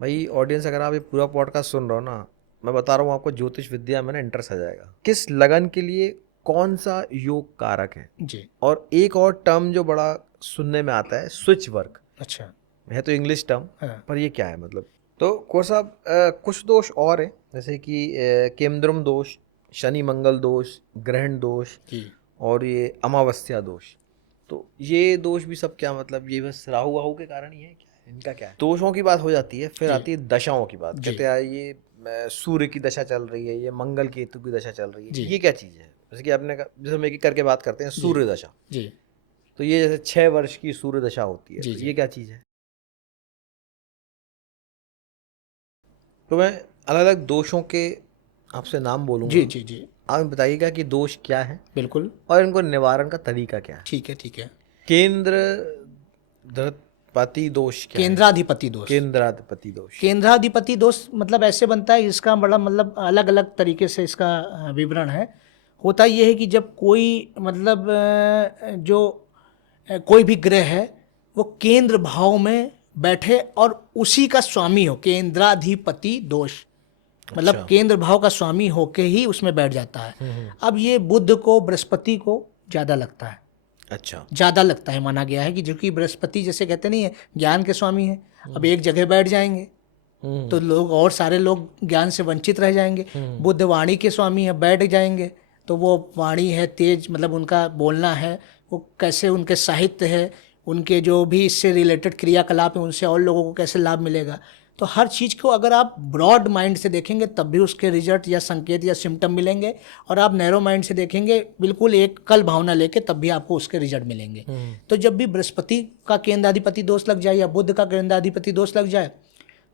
भाई ऑडियंस, अगर आप ये पूरा पॉडकास्ट सुन रहे हो ना, मैं बता रहा हूँ आपको, ज्योतिष विद्या में ना इंटरेस्ट आ जाएगा। किस लगन के लिए कौन सा योग कारक है। जी। और एक और टर्म जो बड़ा सुनने में आता है, स्विच वर्क। अच्छा। है तो इंग्लिश टर्म, हाँ। पर ये क्या है मतलब। तो कोर्स साहब, कुछ दोष और हैं, जैसे कि केंद्रम दोष, शनि मंगल दोष, ग्रहण दोष, जी। और ये अमावस्या दोष। तो ये दोष भी सब क्या मतलब, ये बस राहु वाहु के कारण ही है, क्या है इनका, क्या है। दोषों की बात हो जाती है, फिर जी। आती है दशाओं की बात। जी। कहते हैं ये सूर्य की दशा चल रही है, ये मंगल केतु की दशा चल रही है, जी। ये क्या चीज़ है। जैसे कि आपने जैसे हम एक एक करके बात करते हैं, जी। सूर्य दशा। जी। तो ये जैसे 6 वर्ष की सूर्य दशा होती है, जी। तो जी। ये क्या चीज़ है। तो मैं अलग अलग दोषों के आपसे नाम जी। बोलूँगा, जी। जी। आप बताइएगा कि दोष क्या है बिल्कुल। और इनको निवारण का तरीका क्या है। ठीक है, ठीक है। केंद्र धरपति दोष क्या है। केंद्राधिपति दोष। केंद्राधिपति दोष। केंद्राधिपति दोष मतलब ऐसे बनता है, इसका बड़ा मतलब अलग अलग तरीके से इसका विवरण है। होता यह है कि जब कोई मतलब कोई भी ग्रह है वो केंद्र भाव में बैठे और उसी का स्वामी हो, केंद्राधिपति दोष मतलब अच्छा। केंद्र भाव का स्वामी होके ही उसमें बैठ जाता है। अब ये बुध को, बृहस्पति को ज़्यादा लगता है, अच्छा। ज़्यादा लगता है, माना गया है कि जो कि बृहस्पति जैसे कहते नहीं है ज्ञान के स्वामी है। अब एक जगह बैठ जाएंगे तो लोग और सारे लोग ज्ञान से वंचित रह जाएंगे। बुद्ध वाणी के स्वामी है, बैठ जाएंगे तो वो वाणी है तेज, मतलब उनका बोलना है वो कैसे, उनके साहित्य है, उनके जो भी इससे रिलेटेड क्रियाकलाप है, उनसे और लोगों को कैसे लाभ मिलेगा। तो हर चीज़ को अगर आप ब्रॉड माइंड से देखेंगे तब भी उसके रिजल्ट या संकेत या सिम्टम मिलेंगे, और आप नैरो माइंड से देखेंगे बिल्कुल एक कल भावना लेके तब भी आपको उसके रिजल्ट मिलेंगे। तो जब भी बृहस्पति का केंद्राधिपति दोष लग जाए या बुध का केंद्राधिपति दोष लग जाए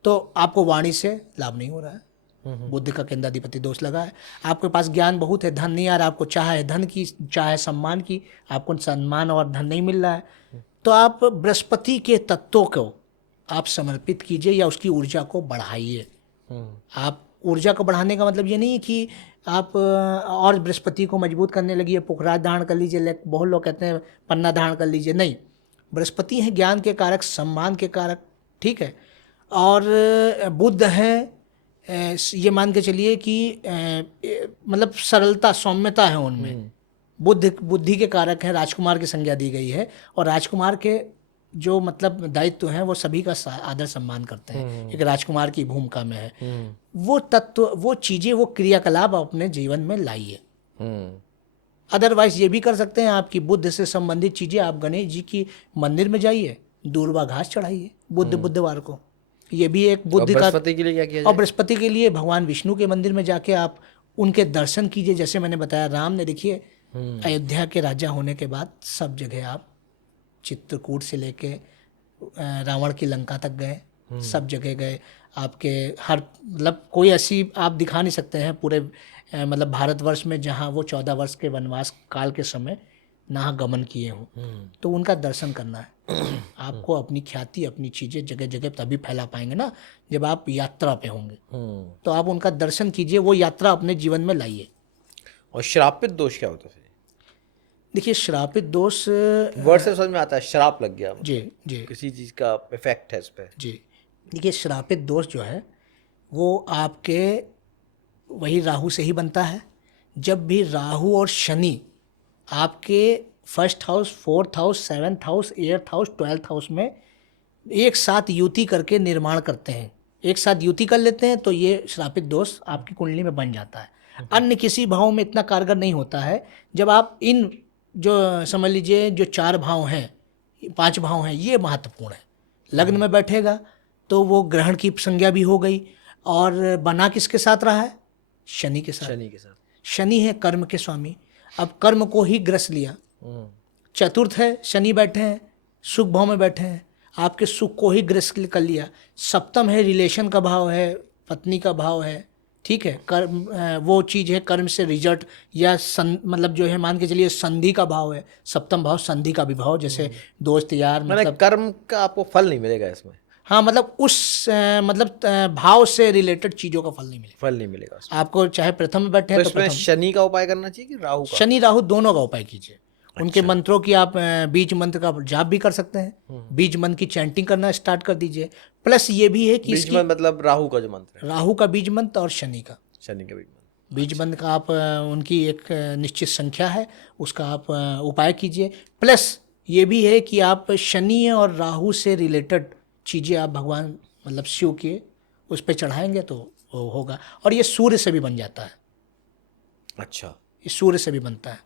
तो आपको वाणी से लाभ नहीं हो रहा है, बुद्धि का केंद्राधिपति दोष लगा है। आपके पास ज्ञान बहुत है, धन नहीं आ रहा, आपको चाह है धन की, चाह है सम्मान की, आपको सम्मान और धन नहीं मिल रहा है। तो आप बृहस्पति के तत्वों को आप समर्पित कीजिए या उसकी ऊर्जा को बढ़ाइए। आप ऊर्जा को बढ़ाने का मतलब ये नहीं है कि आप और बृहस्पति को मजबूत करने लगिए, पुखराज धारण कर लीजिए, बहुत लोग कहते हैं पन्ना धारण कर लीजिए, नहीं। बृहस्पति है ज्ञान के कारक, सम्मान के कारक, ठीक है। और बुध है ये मान के चलिए कि मतलब सरलता, सौम्यता है उनमें। बुद्ध बुद्धि के कारक है, राजकुमार की संज्ञा दी गई है, और राजकुमार के जो मतलब दायित्व हैं वो सभी का आदर सम्मान करते हैं, एक राजकुमार की भूमिका में है। वो तत्व, वो चीज़ें, वो क्रियाकलाप अपने जीवन में लाइए। अदरवाइज ये भी कर सकते हैं आपकी बुद्ध से संबंधित चीज़ें, आप गणेश जी की मंदिर में जाइए, दूर्वा घास चढ़ाइए बुधवार को, ये भी एक बुद्ध का। बृहस्पति के लिए क्या किया और जाए। बृहस्पति के लिए भगवान विष्णु के मंदिर में जाके आप उनके दर्शन कीजिए। जैसे मैंने बताया, राम ने देखिए अयोध्या के राजा होने के बाद सब जगह आप, चित्रकूट से लेके रावण की लंका तक गए, सब जगह गए। आपके हर मतलब कोई ऐसी आप दिखा नहीं सकते हैं पूरे मतलब भारतवर्ष में जहाँ वो 14 वर्ष के वनवास काल के समय ना गमन किए हों, तो उनका दर्शन करना है। आपको अपनी ख्याति, अपनी चीज़ें जगह जगह तभी फैला पाएंगे ना जब आप यात्रा पे होंगे। तो आप उनका दर्शन कीजिए, वो यात्रा अपने जीवन में लाइए। और श्रापित दोष क्या होता है। देखिए श्रापित दोष, वर्ड से समझ में आता है, श्राप लग गया मतलब, जी जी किसी चीज़ का इफेक्ट है इस पे। जी। देखिए श्रापित दोष जो है वो आपके वही राहु से ही बनता है। जब भी राहु और शनि आपके first house, fourth house, seventh house, eighth house, 12th house में एक साथ युति करके निर्माण करते हैं, एक साथ युति कर लेते हैं, तो ये श्रापित दोष आपकी कुंडली में बन जाता है। अन्य किसी भाव में इतना कारगर नहीं होता है। जब आप इन जो समझ लीजिए जो 4 भाव हैं, 5 भाव हैं, ये महत्वपूर्ण है। लग्न में बैठेगा तो वो ग्रहण की संज्ञा भी हो गई, और बना किसके साथ रहा है, शनि के साथ। शनि के साथ। शनि है कर्म के स्वामी, अब कर्म को ही ग्रस लिया। चतुर्थ है, शनि बैठे हैं, सुख भाव में बैठे हैं, आपके सुख को ही ग्रस्त कर लिया। सप्तम है, रिलेशन का भाव है, पत्नी का भाव है, ठीक है। कर्म वो चीज़ है, कर्म से रिजल्ट या मतलब जो है मान के चलिए संधि का भाव है। सप्तम भाव संधि का भी भाव, जैसे दोस्त यार, मतलब कर्म का आपको फल नहीं मिलेगा इसमें। हाँ, मतलब उस मतलब भाव से रिलेटेड चीज़ों का फल नहीं मिलेगा, फल नहीं मिलेगा उसमें। आपको। चाहे प्रथम में बैठे तो हैं तो इसमें प्रथम। शनि का उपाय करना चाहिए कि राहु का। शनि राहु दोनों का उपाय कीजिए, उनके मंत्रों की आप बीज मंत्र का जाप भी कर सकते हैं, बीज मंत्र की चैंटिंग करना स्टार्ट कर दीजिए। प्लस ये भी है कि बीज मंत्र मतलब राहु का जो मंत्र है, राहु का बीज मंत्र और शनि का शनि का बीज मंत्र। बीज मंत्र का आप उनकी एक निश्चित संख्या है, उसका आप उपाय कीजिए। प्लस ये भी है कि आप शनि और राहु से रिलेटेड चीज़ें आप भगवान मतलब शिव के उस पर चढ़ाएंगे तो वो होगा। और ये सूर्य से भी बन जाता है, अच्छा, ये सूर्य से भी बनता है।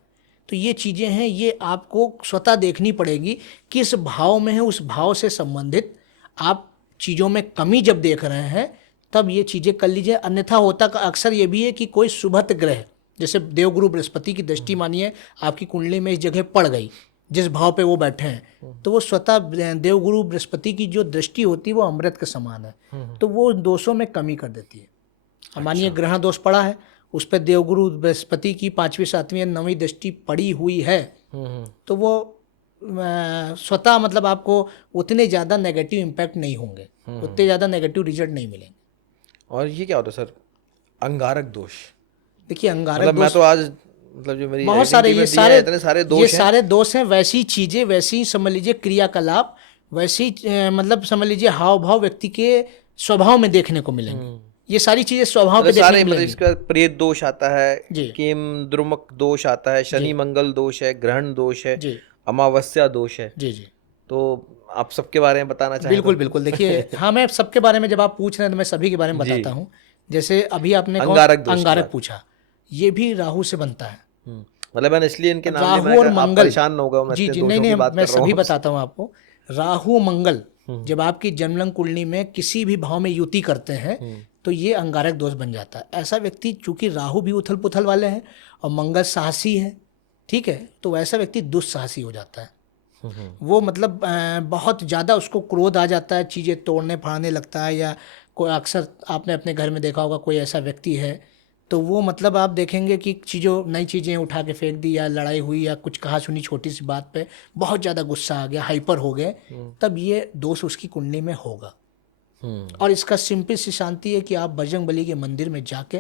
तो ये चीज़ें हैं, ये आपको स्वतः देखनी पड़ेगी किस भाव में है, उस भाव से संबंधित आप चीज़ों में कमी जब देख रहे हैं तब ये चीज़ें कर लीजिए। अन्यथा होता का अक्सर ये भी है कि कोई शुभत ग्रह, जैसे देवगुरु बृहस्पति की दृष्टि मानिए आपकी कुंडली में इस जगह पड़ गई जिस भाव पे वो बैठे हैं, तो वो स्वतः देवगुरु बृहस्पति की जो दृष्टि होती है वो अमृत के समान है, तो वो दोषों में कमी कर देती है। अब मानिए ग्रहण दोष पड़ा है, उस पर देवगुरु बृहस्पति की 5वीं 7वीं 9वीं दृष्टि पड़ी हुई है, तो वो स्वतः मतलब आपको उतने ज़्यादा नेगेटिव इम्पैक्ट नहीं होंगे, उतने ज़्यादा नेगेटिव रिजल्ट नहीं मिलेंगे। और ये क्या होता है सर, अंगारक दोष? देखिए अंगारक मतलब दोष मैं तो आज मतलब जो मेरी बहुत सारे, rating ये team में दिए हैं, इतने सारे दोष ये हैं। सारे दोष हैं। वैसी चीज़ें, वैसी समझ लीजिए क्रियाकलाप, वैसी मतलब समझ लीजिए हाव भाव व्यक्ति के स्वभाव में देखने को मिलेंगे। ये सारी चीज़ें स्वभाव पे मतलब देखने सारे को मतलब मिलेंगी। इसके बाद प्रेत दोष आता है, जी। केम द्रुमक दोष आता है, शनि मंगल दोष है, ग्रहण दोष है, जी अमावस्या दोष है। जी जी तो आप सबके बारे में बताना चाहें बिल्कुल तो? बिल्कुल। देखिए हाँ, मैं सबके बारे में जब आप पूछ रहे हैं तो मैं सभी के बारे में जी। बताता हूँ। जैसे अभी आपने अंगारक दोष की अंगारक बात। पूछा, ये भी राहु से बनता है। मतलब मैंने इसलिए इनके नाम लिए, राहु मैंने और कहा आप मंगल, परेशान ना होगा, मैं जी इतने जी नहीं दोषों नहीं, की बात मैं कर रहा सभी हूँ। बताता हूँ आपको। राहु मंगल जब आपकी जन्मलग्न कुंडली में किसी भी भाव में युति करते हैं तो ये अंगारक दोष बन जाता है। ऐसा व्यक्ति, चूंकि राहु भी उथल पुथल वाले हैं और मंगल साहसी है, ठीक है, तो वैसा व्यक्ति दुस्साहसी हो जाता है। वो मतलब बहुत ज़्यादा उसको क्रोध आ जाता है, चीज़ें तोड़ने फाड़ने लगता है। या कोई, अक्सर आपने अपने घर में देखा होगा कोई ऐसा व्यक्ति है, तो वो मतलब आप देखेंगे कि चीज़ों नई चीज़ें उठा के फेंक दी, या लड़ाई हुई, या कुछ कहा सुनी छोटी सी बात पे बहुत ज़्यादा गुस्सा आ गया, हाइपर हो गए, तब ये दोष उसकी कुंडली में होगा। और इसका सिंपल सी शांति है कि आप बजरंगबली के मंदिर में जाके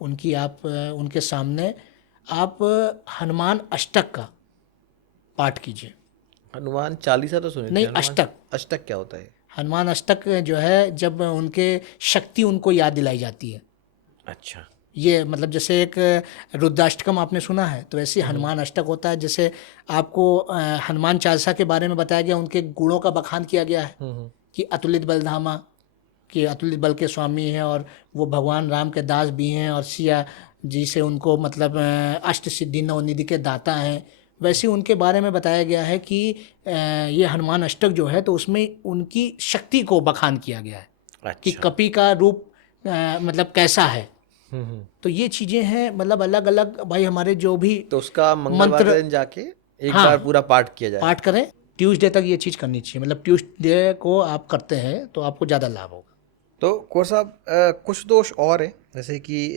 उनकी आप उनके सामने आप हनुमान अष्टक का पाठ कीजिए। हनुमान चालीसा तो सुनी थी। नहीं, हनुमान- अष्टक। अष्टक क्या होता है? हनुमान अष्टक जो है, जब उनके शक्ति उनको याद दिलाई जाती है। अच्छा, ये मतलब जैसे एक रुद्राष्टकम आपने सुना है, तो वैसे हनुमान अष्टक होता है। जैसे आपको हनुमान चालीसा के बारे में बताया गया, उनके गुणों का बखान किया गया है कि अतुलित बलधामा, कि अतुलित बल के स्वामी हैं और वो भगवान राम के दास भी हैं, और सिया जी से उनको मतलब अष्ट सिद्धि नवनिधि के दाता हैं। वैसे उनके बारे में बताया गया है कि ये हनुमान अष्टक जो है, तो उसमें उनकी शक्ति को बखान किया गया है कि अच्छा। कपि का रूप मतलब कैसा है। तो ये चीज़ें हैं, मतलब अलग अलग भाई हमारे जो भी तो उसका मंगलवार के दिन जाके एक बार पूरा पाठ किया जाए। पाठ करें। ट्यूसडे तक ये चीज़ करनी चाहिए, मतलब ट्यूसडे को आप करते हैं तो आपको ज़्यादा लाभ होगा। तो कौर साहब कुछ दोष और हैं, जैसे कि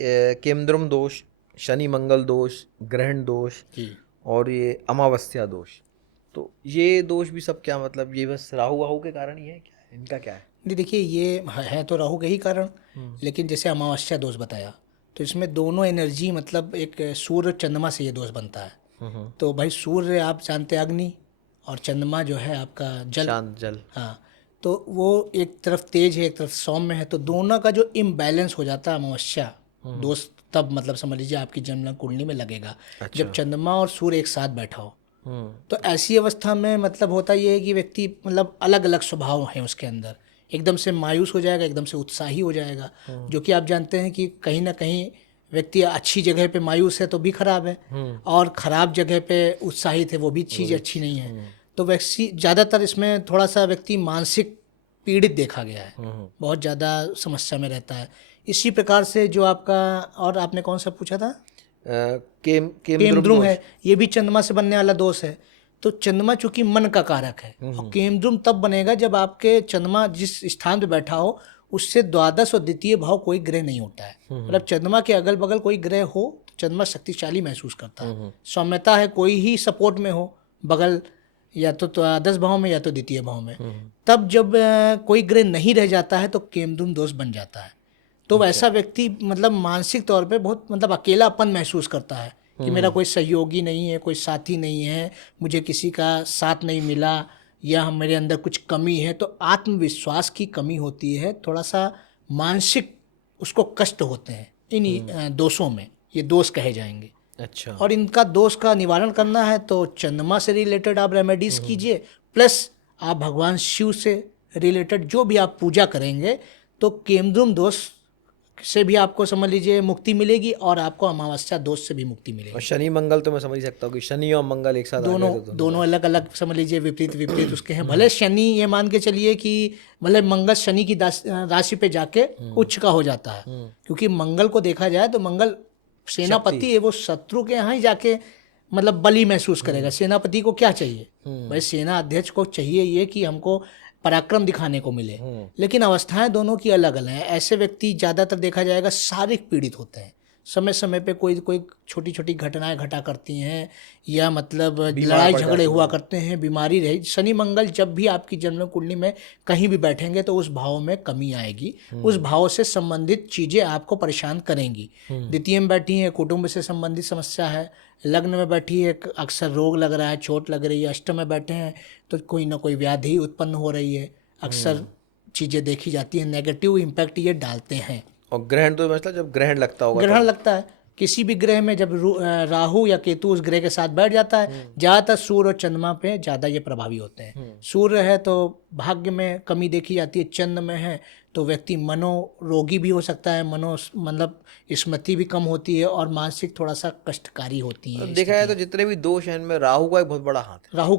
केमद्रुम दोष, शनि मंगल दोष, ग्रहण दोष जी और ये अमावस्या दोष। तो ये दोष भी सब क्या मतलब ये बस राहु वाहु के कारण ही है, क्या है इनका, क्या है? नहीं, देखिए ये है तो राहु के ही कारण, लेकिन जैसे अमावस्या दोष बताया, तो इसमें दोनों एनर्जी, मतलब एक सूर्य चंद्रमा से ये दोष बनता है। तो भाई सूर्य आप जानते हैं अग्नि, और चंद्रमा जो है आपका जल, शांत जल। हाँ, तो वो एक तरफ तेज है, एक तरफ सौम्य है, तो दोनों का जो इम्बैलेंस हो जाता है अमावस्या दोष, तब मतलब समझ लीजिए आपकी जन्मलग्न कुंडली में लगेगा। जब चंद्रमा और सूर्य एक साथ बैठा हो, तो ऐसी अवस्था में मतलब होता ये है कि व्यक्ति मतलब अलग अलग स्वभाव है उसके अंदर, एकदम से मायूस हो जाएगा, एकदम से उत्साही हो जाएगा। जो कि आप जानते हैं कि कहीं ना कहीं व्यक्ति अच्छी जगह पे मायूस है तो भी खराब है, और ख़राब जगह पे उत्साहित है वो भी चीज़ अच्छी नहीं है। तो व्यक्ति ज़्यादातर इसमें थोड़ा सा व्यक्ति मानसिक पीड़ित देखा गया है, बहुत ज़्यादा समस्या में रहता है। इसी प्रकार से जो आपका, और आपने कौन सा पूछा था? केमद्रुम है, ये भी चंद्रमा से बनने वाला दोष है। तो चंद्रमा चूंकि मन का कारक है, और केमद्रुम तब बनेगा जब आपके चंद्रमा जिस स्थान पे बैठा हो उससे द्वादश और द्वितीय भाव कोई ग्रह नहीं होता है। मतलब चंद्रमा के अगल बगल कोई ग्रह हो तो चंद्रमा शक्तिशाली महसूस करता है, सौम्यता है, कोई ही सपोर्ट में हो बगल, या तो द्वादश भाव में या तो द्वितीय भाव में। तब जब कोई ग्रह नहीं रह जाता है तो केमद्रुम दोष बन जाता है। तो वैसा व्यक्ति मतलब मानसिक तौर पे बहुत मतलब अकेलापन महसूस करता है, कि मेरा कोई सहयोगी नहीं है, कोई साथी नहीं है, मुझे किसी का साथ नहीं मिला, या मेरे अंदर कुछ कमी है, तो आत्मविश्वास की कमी होती है, थोड़ा सा मानसिक उसको कष्ट होते हैं इन दोषों में, ये दोष कहे जाएंगे। अच्छा। और इनका दोष का निवारण करना है तो चंद्रमा से रिलेटेड आप रेमेडीज कीजिए, प्लस आप भगवान शिव से रिलेटेड जो भी आप पूजा करेंगे तो केमद्रुम दोष से भी आपको समझ लीजिए मुक्ति मिलेगी, और आपको अमावस्या दोष से भी मुक्ति मिलेगी। और शनि मंगल तो मैं समझ सकता हूँ कि शनि और मंगल एक साथ आ दोनों गए तो दोनों अलग अलग समझ लीजिए विपरीत उसके हैं। भले शनि ये मान के चलिए कि भले मंगल शनि की राशि पे जाके उच्च का हो जाता है, क्योंकि मंगल को देखा जाए तो मंगल सेनापति है, वो शत्रु के यहाँ ही जाके मतलब बलि महसूस करेगा। सेनापति को क्या चाहिए भाई? सेना अध्यक्ष को चाहिए ये कि हमको पराक्रम दिखाने को मिले, लेकिन अवस्थाएं दोनों की अलग अलग हैं। ऐसे व्यक्ति ज़्यादातर देखा जाएगा शारीरिक पीड़ित होते हैं, समय समय पे कोई कोई छोटी छोटी घटनाएं घटा करती हैं, या मतलब लड़ाई झगड़े हुआ करते हैं, बीमारी रही। शनि मंगल जब भी आपकी जन्म कुंडली में कहीं भी बैठेंगे तो उस भाव में कमी आएगी, उस भाव से संबंधित चीज़ें आपको परेशान करेंगी। द्वितीय में बैठी है, कुटुंब से संबंधित समस्या है। लग्न में बैठी है, अक्सर रोग लग रहा है, चोट लग रही है। अष्टम में बैठे हैं तो कोई ना कोई व्याधि उत्पन्न हो रही है, अक्सर चीज़ें देखी जाती हैं, नेगेटिव इम्पैक्ट ये डालते हैं। और ग्रहण तो मतलब जब ग्रहण लगता होगा, ग्रहण लगता है किसी भी ग्रह में, जब राहु या केतु उस ग्रह के साथ बैठ जाता है, ज़्यादातर सूर्य और चंद्रमा पे ज़्यादा ये प्रभावी होते हैं। सूर्य है तो भाग्य में कमी देखी जाती है, चंद्र में है तो व्यक्ति मनोरोगी भी हो सकता है, मतलब स्मृति भी कम होती है, और मानसिक थोड़ा सा कष्टकारी होती है। देखा जाए तो जितने भी दोष हैं इनमें राहु का एक बहुत बड़ा हाथ है। राहु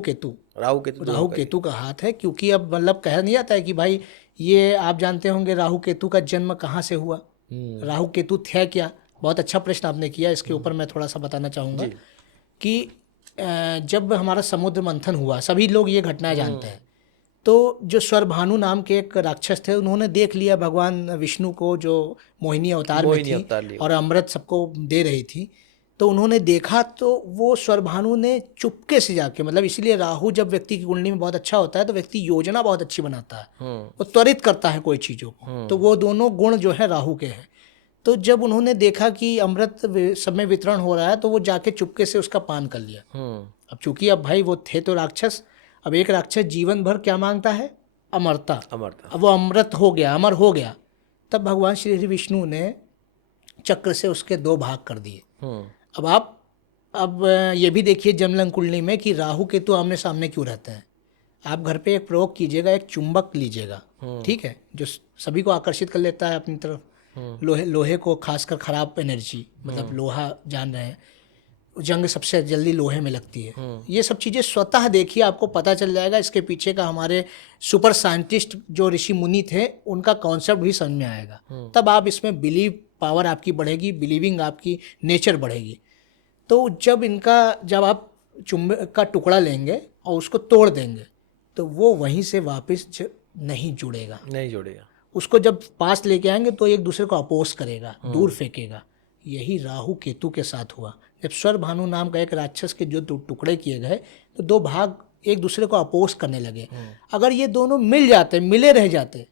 केतु का हाथ है, क्योंकि अब मतलब कहा नहीं जाता है कि भाई ये आप जानते होंगे राहु केतु का जन्म कहाँ से हुआ, राहु केतु थे क्या? बहुत अच्छा प्रश्न आपने किया, इसके ऊपर मैं थोड़ा सा बताना चाहूँगा कि जब हमारा समुद्र मंथन हुआ, सभी लोग ये घटनाएं जानते हैं, तो जो स्वरभानु नाम के एक राक्षस थे, उन्होंने देख लिया भगवान विष्णु को जो मोहिनी अवतार में थी और अमृत सबको दे रही थी, तो उन्होंने देखा तो वो स्वरभानु ने चुपके से जाके, मतलब इसलिए राहु जब व्यक्ति की कुंडली में बहुत अच्छा होता है तो व्यक्ति योजना बहुत अच्छी बनाता है, वो त्वरित करता है कोई चीज़ों को, तो वो दोनों गुण जो है राहु के हैं। तो जब उन्होंने देखा कि अमृत सब में वितरण हो रहा है तो वो जाके चुपके से उसका पान कर लिया। अब चूंकि अब भाई वो थे तो राक्षस, अब एक राक्षस जीवन भर क्या मांगता है? अमरता। अब वो अमृत हो गया, अमर हो गया, तब भगवान श्री विष्णु ने चक्र से उसके 2 भाग कर दिए। अब ये भी देखिए जमलन कुंडली में कि राहु केतु आमने सामने क्यों रहते हैं। आप घर पे एक प्रयोग कीजिएगा, एक चुंबक लीजिएगा, ठीक है, जो सभी को आकर्षित कर लेता है अपनी तरफ, लोहे को, खासकर खराब एनर्जी, मतलब लोहा जान रहे हैं, जंग सबसे जल्दी लोहे में लगती है। ये सब चीज़ें स्वतः देखिए, आपको पता चल जाएगा। इसके पीछे का हमारे सुपर साइंटिस्ट जो ऋषि मुनि थे उनका कॉन्सेप्ट भी समझ में आएगा, तब आप इसमें बिलीव पावर आपकी बढ़ेगी, बिलीविंग आपकी नेचर बढ़ेगी। तो जब आप चुंबक का टुकड़ा लेंगे और उसको तोड़ देंगे तो वो वहीं से वापस नहीं जुड़ेगा। उसको जब पास लेके आएंगे तो एक दूसरे को अपोज करेगा, दूर फेंकेगा। यही राहु केतु के साथ हुआ। जब स्वरभानु नाम का एक राक्षस के जो टुकड़े किए गए तो 2 भाग एक दूसरे को अपोज करने लगे। अगर ये दोनों मिल जाते, मिले रह जाते,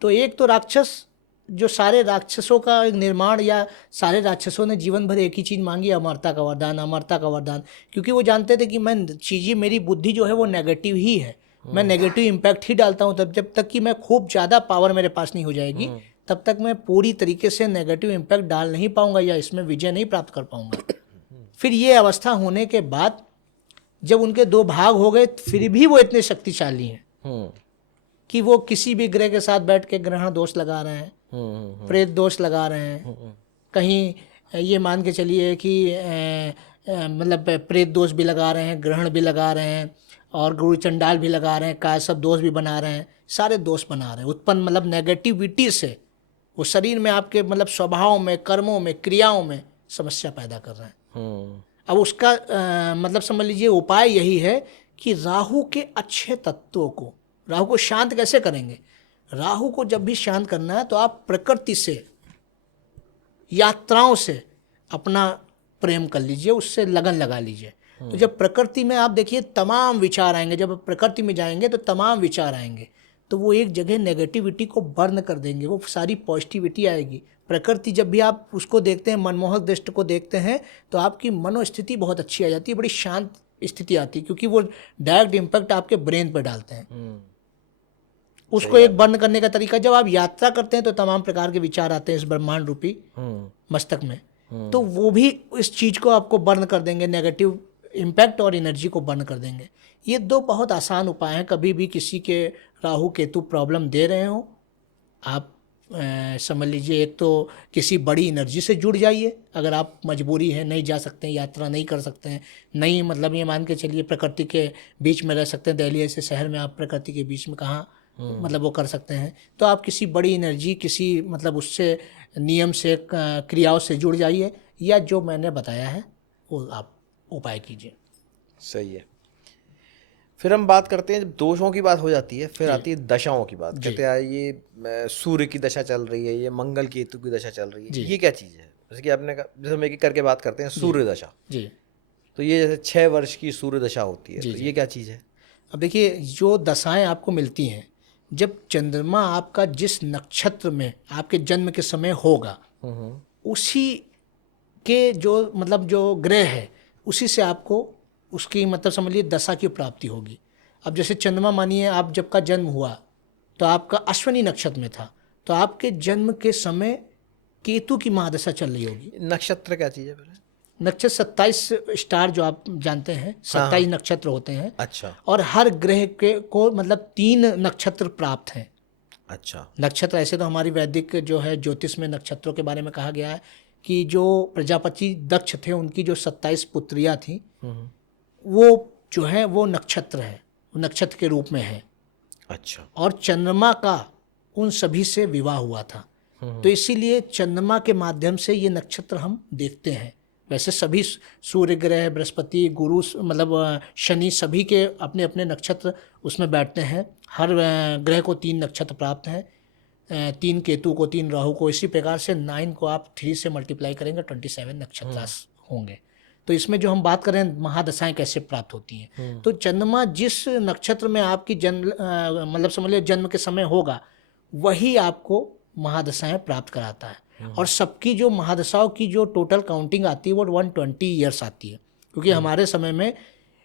तो एक तो राक्षस, जो सारे राक्षसों का एक निर्माण, या सारे राक्षसों ने जीवन भर एक ही चीज़ मांगी, अमरता का वरदान, अमरता का वरदान, क्योंकि वो जानते थे कि मैं चीज़ें, मेरी बुद्धि जो है वो नेगेटिव ही है, मैं नेगेटिव इम्पैक्ट ही डालता हूँ। तब जब तक कि मैं खूब ज़्यादा पावर मेरे पास नहीं हो जाएगी तब तक मैं पूरी तरीके से नेगेटिव इम्पैक्ट डाल नहीं पाऊंगा या इसमें विजय नहीं प्राप्त कर पाऊंगा। फिर ये अवस्था होने के बाद जब उनके 2 भाग हो गए फिर भी वो इतने शक्तिशाली हैं कि वो किसी भी ग्रह के साथ बैठ के ग्रहण दोष लगा रहे हैं, प्रेत दोष लगा रहे हैं, कहीं ये मान के चलिए कि मतलब प्रेत दोष भी लगा रहे हैं, ग्रहण भी लगा रहे हैं, और गुरु चंडाल भी लगा रहे हैं, कायसब दोष भी बना रहे हैं, सारे दोष बना रहे हैं उत्पन्न, मतलब नेगेटिविटी से वो शरीर में आपके मतलब स्वभाव में, कर्मों में, क्रियाओं में समस्या पैदा कर रहे हैं। अब उसका मतलब समझ लीजिए उपाय यही है कि राहु के अच्छे तत्वों को, राहु को शांत कैसे करेंगे? राहु को जब भी शांत करना है तो आप प्रकृति से, यात्राओं से अपना प्रेम कर लीजिए, उससे लगन लगा लीजिए। तो जब प्रकृति में आप देखिए तमाम विचार आएंगे, जब प्रकृति में जाएंगे तो तमाम विचार आएंगे, तो वो एक जगह नेगेटिविटी को बर्न कर देंगे, वो सारी पॉजिटिविटी आएगी। प्रकृति जब भी आप उसको देखते हैं, मनमोहक दृष्टि को देखते हैं, तो आपकी मनोस्थिति बहुत अच्छी आ जाती है, बड़ी शांत स्थिति आती है, क्योंकि वो डायरेक्ट इम्पैक्ट आपके ब्रेन पर डालते हैं। उसको एक बर्न करने का तरीका, जब आप यात्रा करते हैं तो तमाम प्रकार के विचार आते हैं इस ब्रह्मांड रूपी मस्तक में, तो वो भी इस चीज को आपको बर्न कर देंगे, नेगेटिव इम्पैक्ट और एनर्जी को बर्न कर देंगे। ये दो बहुत आसान उपाय हैं। कभी भी किसी के राहु केतु प्रॉब्लम दे रहे हो, आप समझ लीजिए, एक तो किसी बड़ी एनर्जी से जुड़ जाइए। अगर आप मजबूरी है, नहीं जा सकते हैं, यात्रा नहीं कर सकते हैं, नहीं मतलब ये मान के चलिए प्रकृति के बीच में रह सकते हैं, दिल्ली ऐसे शहर में आप प्रकृति के बीच में कहाँ मतलब वो कर सकते हैं, तो आप किसी बड़ी एनर्जी, किसी मतलब उससे नियम से क्रियाओं से जुड़ जाइए, या जो मैंने बताया है वो आप उपाय कीजिए। सही है। फिर हम बात करते हैं, जब दोषों की बात हो जाती है, फिर आती है दशाओं की बात। कहते हैं ये सूर्य की दशा चल रही है, ये मंगल केतु की दशा चल रही है, ये क्या चीज़ है? जैसे कि आपने कहा, जैसे हम एक एक करके बात करते हैं, सूर्य दशा जी, तो ये जैसे 6 वर्ष की सूर्य दशा होती है, तो ये क्या चीज़ है? अब देखिए, जो दशाएं आपको मिलती हैं, जब चंद्रमा आपका जिस नक्षत्र में आपके जन्म के समय होगा, उसी के जो मतलब जो ग्रह है, उसी से आपको उसकी मतलब समझ लीजिए दशा की प्राप्ति होगी। अब जैसे चंद्रमा, मानिए आप जब का जन्म हुआ तो आपका अश्विनी नक्षत्र में था, तो आपके जन्म के समय केतु की महादशा चल रही होगी। नक्षत्र क्या चीज़ है पहले? नक्षत्र 27 स्टार जो आप जानते हैं, 27 नक्षत्र होते हैं। अच्छा। और हर ग्रह के को मतलब 3 नक्षत्र प्राप्त हैं। अच्छा। नक्षत्र ऐसे तो हमारी वैदिक जो है ज्योतिष में नक्षत्रों के बारे में कहा गया है कि जो प्रजापति दक्ष थे, उनकी जो 27 पुत्रियां थी, वो जो है वो नक्षत्र है, नक्षत्र के रूप में है। अच्छा। और चंद्रमा का उन सभी से विवाह हुआ था, तो इसीलिए चंद्रमा के माध्यम से ये नक्षत्र हम देखते हैं। वैसे सभी सूर्य ग्रह, बृहस्पति, गुरु मतलब शनि, सभी के अपने अपने नक्षत्र उसमें बैठते हैं। हर ग्रह को 3 नक्षत्र प्राप्त हैं, 3 केतु को, 3 राहु को। इसी प्रकार से 9 को आप 3 से मल्टीप्लाई करेंगे, 27 नक्षत्र होंगे। तो इसमें जो हम बात करें महादशाएं कैसे प्राप्त होती हैं, तो चंद्रमा जिस नक्षत्र में आपकी जन्म मतलब समझ लीजिए जन्म के समय होगा, वही आपको महादशाएं प्राप्त कराता है। और सबकी जो महादशाओं की जो टोटल काउंटिंग आती है वो 120 ईयर्स आती है, क्योंकि हमारे समय में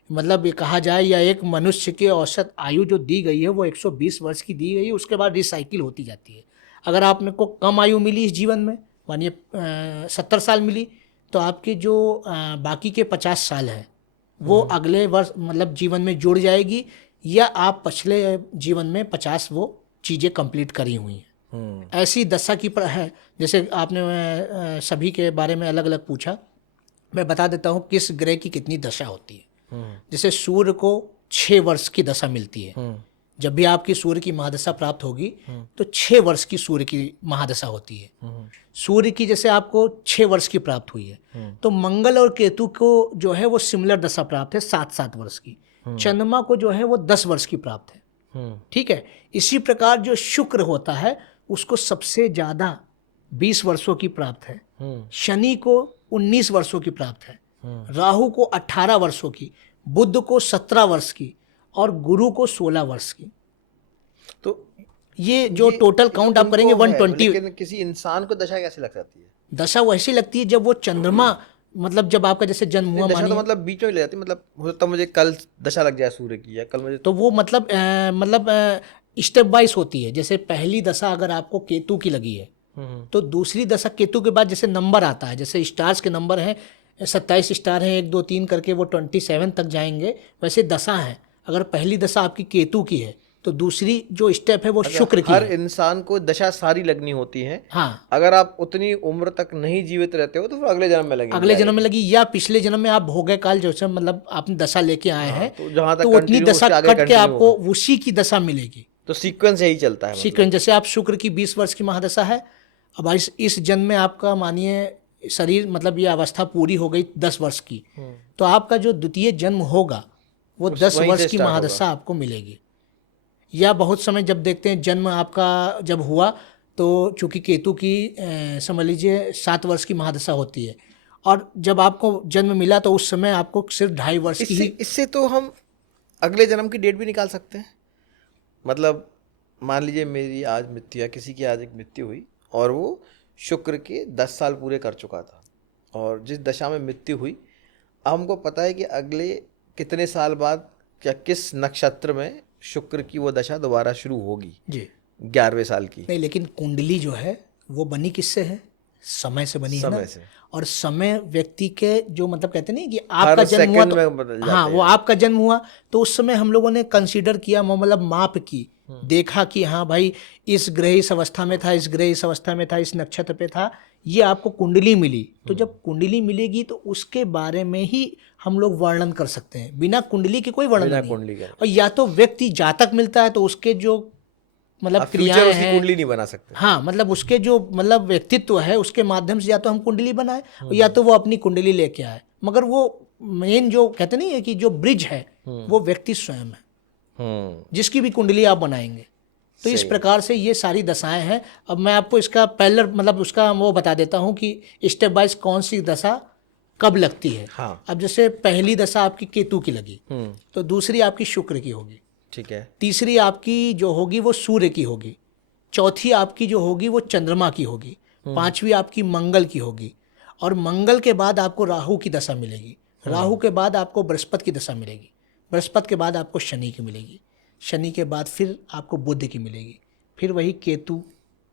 मतलब ये कहा जाए, या एक मनुष्य की औसत आयु जो दी गई है वो 120 वर्ष की दी गई है, उसके बाद रिसाइकिल होती जाती है। अगर आपने को कम आयु मिली इस जीवन में, मानिए 70 साल मिली, तो आपके जो बाकी के 50 साल हैं वो अगले वर्ष मतलब जीवन में जुड़ जाएगी, या आप पिछले जीवन में 50 वो चीज़ें कंप्लीट करी हुई हैं। ऐसी दशा की है। जैसे आपने सभी के बारे में अलग अलग पूछा, मैं बता देता हूँ किस ग्रह की कितनी दशा होती है। जैसे सूर्य को 6 वर्ष की दशा मिलती है। जब भी आपकी सूर्य की महादशा प्राप्त होगी तो 6 वर्ष की सूर्य की महादशा होती है। सूर्य की जैसे आपको 6 वर्ष की प्राप्त हुई है, तो मंगल और केतु को जो है वो सिमिलर दशा प्राप्त है 7-7 वर्ष की। चंद्रमा को जो है वो 10 वर्ष की प्राप्त है। ठीक है। इसी प्रकार जो शुक्र होता है उसको सबसे ज्यादा 20 वर्षों की प्राप्त है। शनि को 19 वर्षों की प्राप्त है, राहु को 18 वर्षों की, बुध को 17 वर्ष की, और गुरु को 16 वर्ष की। तो ये जो टोटल काउंट आप करेंगे 120। लेकिन किसी इंसान को दशा कैसे लग जाती है? दशा वैसी लगती है जब वो चंद्रमा मतलब जब आपका जैसे जन्म हुआ, दशा तो मतलब बीच में ले जाती है, मतलब हो सकता है मुझे कल दशा लग जाए सूर्य की, या कल मुझे, तो वो मतलब स्टेप वाइज होती है। जैसे पहली दशा अगर आपको केतु की लगी है, तो दूसरी दशा केतु के बाद जैसे नंबर आता है, जैसे स्टार्स के नंबर हैं 27 स्टार हैं, 1 2 3 करके वो 27 तक जाएंगे, वैसे दशा है। अगर पहली दशा आपकी केतु की है तो दूसरी जो स्टेप है वो शुक्र की हर है। इंसान को दशा सारी लगनी होती है। हाँ, अगर आप उतनी उम्र तक नहीं जीवित रहते हो तो फिर अगले जन्म में लगेगी, अगले जन्म में लगी, या पिछले जन्म में आप भोगे काल जैसे मतलब आपने दशा लेके आए हैं, तो जहां तक तो उतनी दशा कट के आपको उसी की दशा मिलेगी। तो सीक्वेंस यही चलता है। सीक्वेंस जैसे आप शुक्र की 20 वर्ष की महादशा है, अब इस जन्म में आपका मानिए शरीर मतलब ये अवस्था पूरी हो गई 10 वर्ष की, तो आपका जो द्वितीय जन्म होगा वो 10 वर्ष की महादशा आपको मिलेगी। या बहुत समय जब देखते हैं जन्म आपका जब हुआ तो चूंकि केतु की समझ लीजिए 7 वर्ष की महादशा होती है, और जब आपको जन्म मिला तो उस समय आपको सिर्फ 2.5 वर्ष की ही। इससे तो हम अगले जन्म की डेट भी निकाल सकते हैं। मतलब मान लीजिए मेरी आज मृत्यु या किसी की आज एक मृत्यु हुई और वो शुक्र के 10 साल पूरे कर चुका था, और जिस दशा में मृत्यु हुई, अब हमको पता है कि अगले कितने साल बाद क्या किस नक्षत्र में शुक्र की वो दशा दोबारा शुरू होगी जी 11वें साल की। नहीं, लेकिन कुंडली जो है वो बनी किससे है? समय से बनी है ना। समय से। और समय व्यक्ति के जो मतलब कहते नहीं कि हर आपका जन्म हुआ सेकंड तो में बदल जाते हाँ, वो हैं। आपका जन्म हुआ तो उस समय हम लोगों ने कंसीडर किया, मतलब माप की, देखा कि हाँ भाई इस ग्रह इस अवस्था में था, इस ग्रह इस अवस्था में था, इस नक्षत्र पे था, ये आपको कुंडली मिली। तो जब कुंडली मिलेगी तो उसके बारे में ही हम लोग वर्णन कर सकते हैं, बिना कुंडली के कोई वर्णन बिना नहीं। कुंडली के और या तो व्यक्ति जातक मिलता है तो उसके जो मतलब आप फ्यूचर क्रियाएं उसकी हैं, कुंडली नहीं बना सकते। हाँ मतलब उसके जो मतलब व्यक्तित्व है उसके माध्यम से या तो हम कुंडली बनाए या तो वो अपनी कुंडली लेके आए, मगर वो मेन जो कहते नहीं है कि जो ब्रिज है वो व्यक्ति स्वयं है, जिसकी भी कुंडली आप बनाएंगे। तो इस प्रकार से ये सारी दशाएं हैं। अब मैं आपको इसका पहले मतलब उसका वो बता देता हूँ कि स्टेप बाइज कौन सी दशा कब लगती है। हाँ। अब जैसे पहली दशा आपकी केतु की लगी तो दूसरी आपकी शुक्र की होगी, ठीक है। तीसरी आपकी जो होगी वो सूर्य की होगी, चौथी आपकी जो होगी वो चंद्रमा की होगी, पांचवी आपकी मंगल की होगी, और मंगल के बाद आपको राहु की दशा मिलेगी, राहु के बाद आपको बृहस्पति की दशा मिलेगी, बृहस्पति के बाद आपको शनि की मिलेगी, शनि के बाद फिर आपको बुध की मिलेगी, फिर वही केतु।